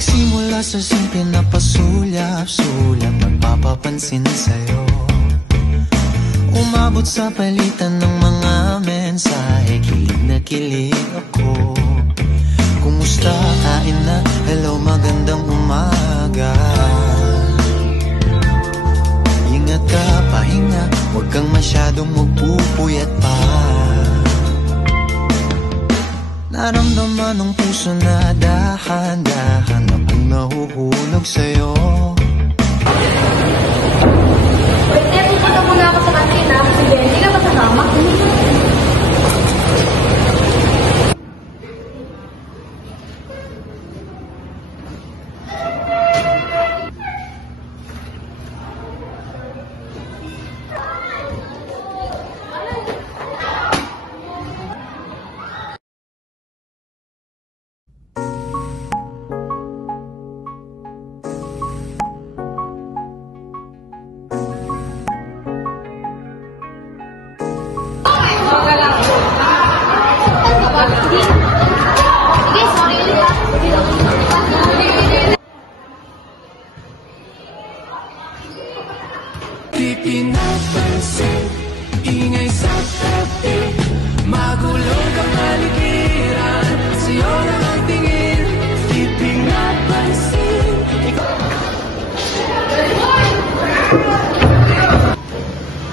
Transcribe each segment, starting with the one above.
Nagsimula sa simple na pasulyap-sulyap, magpapapansin sa'yo. Umabot sa palitan ng mga mensahe, kilig na kilig ako. Kumusta, kain na, hello, magandang umaga. Ingat ka, pahinga, huwag kang masyadong magpupuyat pa. Naramdaman ng puso na dahan-dahan akong nahuhulog sa'yo. Pwede, pupunta muna ako sa kantina. Sige, hindi ka ba kasama? Di pinapansin, ingay sa tabi, magulong ang paligiran, sa'yo lang ang tingin. Di pinapansin, ikaw.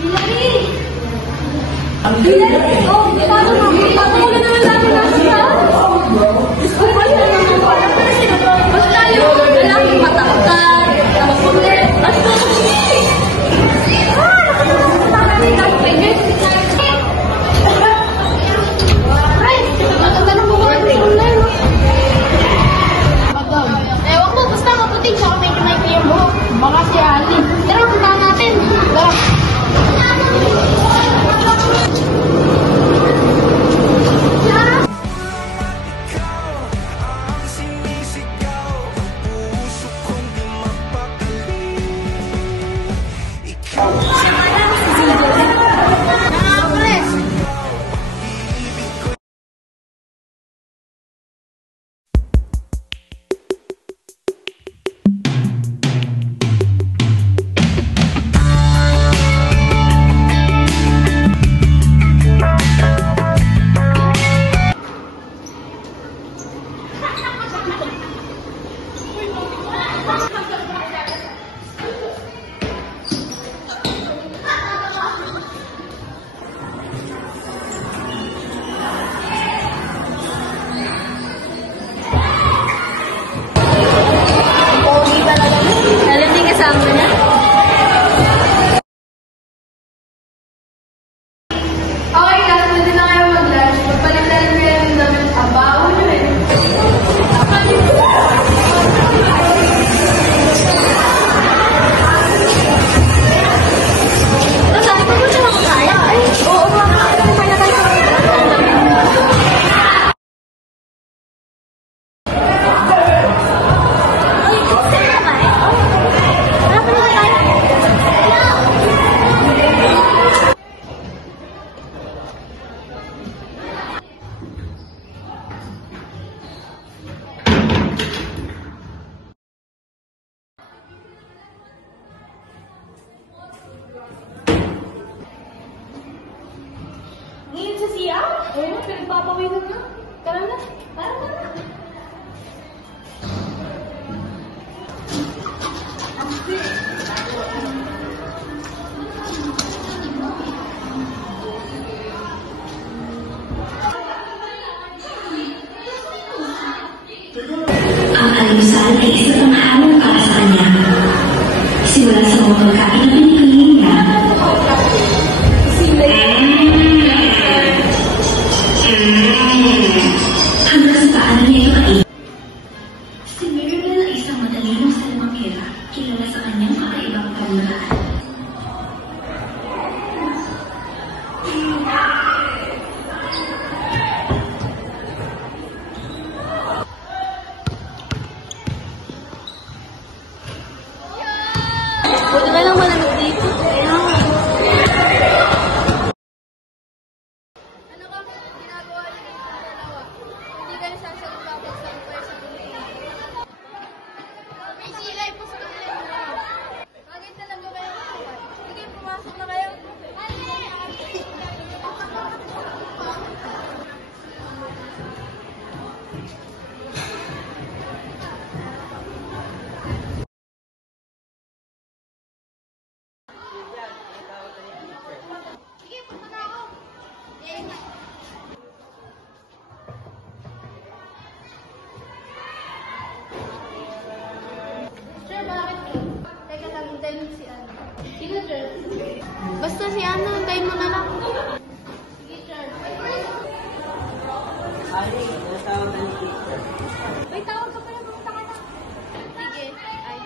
Bilari! Bilari! Oh, paano mo? Paano mo na naman namin nasa? Gusto ko yun naman po. Basta yung lalaki matangkad, mapulit, basta baka si Ali. Tara, punta natin. Tara. Ngayon sa siya? Oo, pinagpapawisan na. Tara na. Tara na. Ang almusal ay isa pang hamon para sa kanya. Simula sa mga pagkain na pinipili niya. Hanggang sa paano niya ito kain. Si Mirabel ay isang matalinong salamangkera, kilala sa kanyang kakaibang pamuraan. Buti na lang malamig dito. si ano. Sige, Jer. Basta si ano, hintayin mo na lang. Sige, Jer. May tawag ka pala, pumunta ka na. Sige. Ay.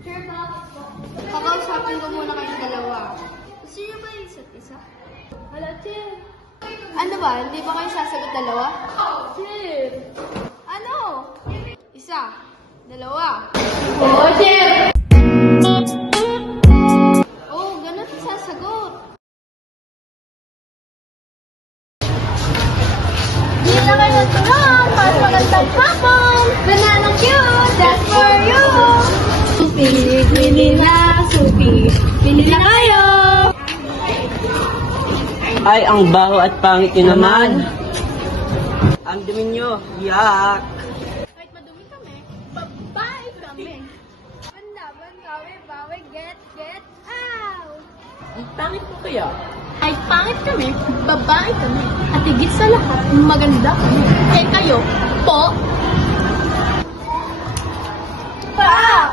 Sure, kakausapin ko muna kayong dalawa. Gusto niyo ba yung isa't isa? Wala, Sir. Ano ba? Hindi ba kayo sasagot dalawa? Sir. Ano? Isa. Dalawa. Oo, Sir. Oo, ganun ang sasagot. Hindi na kayo tulong. Mas magandang hapon. Banana cute. That's for you. Pili na, Supi. Pili na kayo. Ay, ang baho at pangit nyo naman. Ang dumi nyo. Yak. Kahit madumi kami, babae kami. Ang laban kami, bawi, get out! Ang pangit mo kaya? Ay pangit kami, babae kami. At higit sa lahat, maganda kami. Kaya kayo, po. Pa!